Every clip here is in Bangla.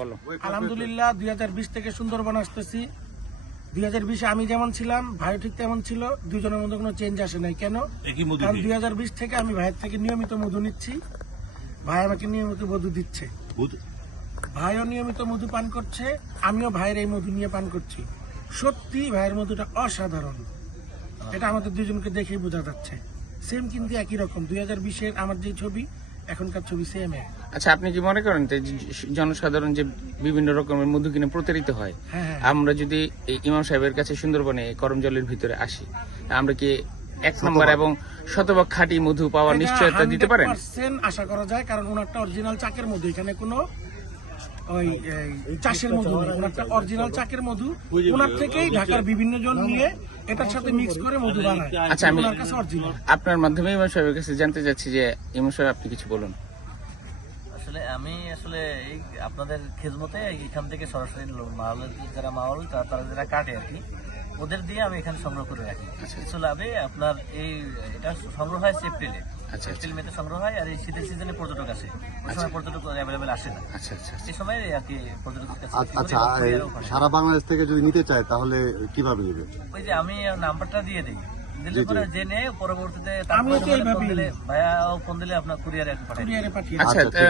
বলো। আলহামদুলিল্লাহ দুই হাজার বিশ থেকে সুন্দরবন আসতেছি। দুই হাজার বিশে আমি যেমন ছিলাম ভাই ঠিক তেমন ছিল দুজনের মধ্যে কোনো চেঞ্জ আসে নাই। কেন? কারণ দুই হাজার বিশ থেকে আমি ভাইয়ের থেকে নিয়মিত মধু নিচ্ছি। ভাই আমাকে নিয়মিত মধু দিচ্ছে। ভাইও নিয়মিত মধু পান করছে আমিও ভাইয়ের এই মধু নিয়ে পান করছি। সত্যি ভাইয়ের মধুটা অসাধারণ। এটা আমাদের দুজনকে দেখেই বোঝা যাচ্ছে। সেম কিন্তু একই রকম। দুই হাজার বিশের আমার যে ছবি এখনকার ছবি সেম আচ্ছা আপনি কি মনে করেন জনসাধারণ যে বিভিন্ন রকমের মধু কিনে প্রতারিত হয় হ্যাঁ হ্যাঁ। আমরা যদি ইমাম সাহেবের কাছে সুন্দরবনে করম জলের ভিতরে আসি আমরা কি এক নম্বর এবং শতভাগ খাঁটি মধু পাওয়ার নিশ্চয়তা দিতে পারেন? 100% আশা করা যায় কারণ ওনারটা অরিজিনাল চাকের মধু এখানে কোনো ওই চাষের মধু ওনারটা অরিজিনাল চাকের মধু। ওনার থেকেই ঢাকার বিভিন্ন জন নিয়ে এটার সাথে মিক্স করে মধু বানায়। আচ্ছা, আমি- আপনার মাধ্যমে ইমাম সাহেবের কাছে জানতে চাচ্ছি যে ইমাম সাহেব আপনি কিছু বলুন। আসলে আমি আসলে এই আপনাদের খেজমতে এখান থেকে সরাসরি মাওলের যারা মাওল তারা যারা কাটে আর কি ওদের দিয়ে আমি এখানে সংগ্রহ করে রাখি। কিছু লাভে আপনার এই এটা সংগ্রহ হয় এপ্রিলে আচ্ছা, এপ্রিল মেতে সংগ্রহ হয় আর এই শীতের সিজনে পর্যটক আসে। ওই সময় পর্যটক অ্যাভেলেবেল আসে না। আচ্ছা আচ্ছা এই সময় আর কি আচ্ছা এই পাঠাই। সারা বাংলাদেশ থেকে যদি নিতে চায় তাহলে কীভাবে নেবে? ওই যে আমি নাম্বারটা দিয়ে দিই। দিলে পরে জেনে পরবর্তীতে আমিও তো তারপরে ফোন এইভাবেই দিলে ভাইয়া ফোন দিলে আপনার কুরিয়ারে কুরিয়ারে পাঠিয়ে আচ্ছা, আচ্ছা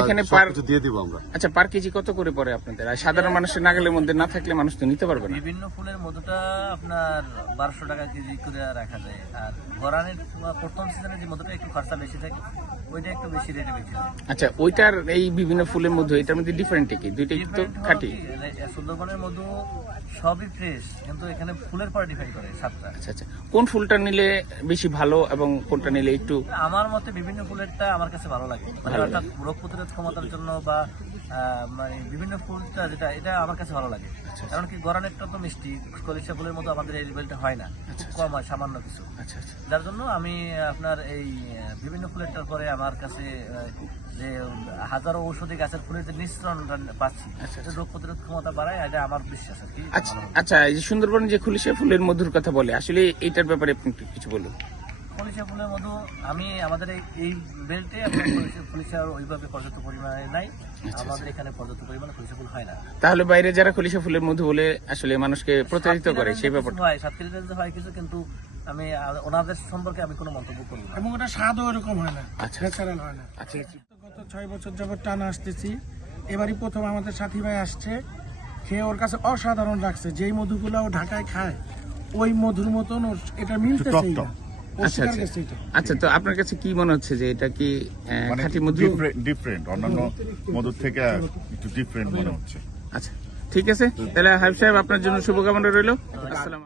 এখানে পার- দিয়ে দিব আমরা। আচ্ছা পার কেজি কত করে পড়ে আপনাদের? আর সাধারণ মানুষের নাগালের মধ্যে না থাকলে মানুষ তো নিতে পারবে না। বিভিন্ন ফুলের মধুটা আপনার বারোশো টাকা কেজি করে রাখা যায়। আর গরানের প্রথম সিজনে যে মধুটা একটু খরচা বেশি থাকে ওইটা একটু বেশি রেটে বেশি হয়। আচ্ছা ওইটার এই বিভিন্ন ফুলের মধ্যে এটার মধ্যে ডিফারেন্ট কি? দুইটা তো হলো খাঁটি? এ- সুন্দরবনের মধু সবই ফ্রেশ কিন্তু এখানে ফুলের পর ডিফাইন করে সাতটা আচ্ছা আচ্ছা। কোন ফুলটা নিলে বেশি ভালো এবং কোনটা নিলে একটু আমার মতে বিভিন্ন ফুলেরটা আমার কাছে ভালো লাগে। মানে অর্থাৎ রোগ প্রতিরোধ ক্ষমতার জন্য বা মানে বিভিন্ন ফুলটা যেটা এটা আমার কাছে ভালো লাগে। কারণ কি গরানেরটা তো মিষ্টি কলিশা ফুলের মতো আমাদের এই লেভেলটা হয় না। কম হয় সামান্য কিছু। আচ্ছা আচ্ছা। যার জন্য আমি আপনার এই বিভিন্ন ফুলেরটার পরে আমার কাছে যে হাজারো ঔষধি গাছের ফুলের যে মিশ্রণটা পাচ্ছি রোগ প্রতিরোধ ক্ষমতা বাড়ায় এটা আমার বিশ্বাস আর কি। আচ্ছা আচ্ছা এই যে সুন্দরবন যে খুলিশে ফুলের মধুর কথা বলে আসলে এইটার ব্যাপারে আপনি একটু কিছু বলুন। ফলিশা ফুলের মধু আমি আমাদের এই এই বেল্টে ফলিশার ওইভাবে পর্যাপ্ত পরিমাণে নাই। আমাদের এখানে পর্যাপ্ত পরিমাণে ফলিশা ফুল হয় না। তাহলে বাইরে যারা খুলিশা ফুলের মধু বলে আসলে মানুষকে প্রতারিত করে সেই ব্যাপারটা। হয় সাতক্ষীরা হয় কিছু কিন্তু আমি ওনাদের সম্পর্কে আমি কোনো মন্তব্য করব না। এবং ওটা স্বাদও এরকম হয় না আচ্ছা। ন্যাচারাল হয় না। আচ্ছা গত ছয় বছর যাবত টানা আসতেছি। এবারই প্রথম আমাদের সাথী ভাই আসছে। খেয়ে ওর কাছে অসাধারণ লাগছে। যেই মধুগুলো ও ঢাকায় খায় ওই মধুর মতন ওর এটা মিলতে না আচ্ছা আচ্ছা। আচ্ছা তো আপনার কাছে কি মনে হচ্ছে যে এটা কি মানে খাঁটি মধু? ডিফারেন্ট অন্যান্য মধুর থেকে একটু ডিফারেন্ট মনে হচ্ছে। আচ্ছা ঠিক আছে। তাহলে হাইফ সাহেব আপনার জন্য শুভকামনা রইল। আসসালাম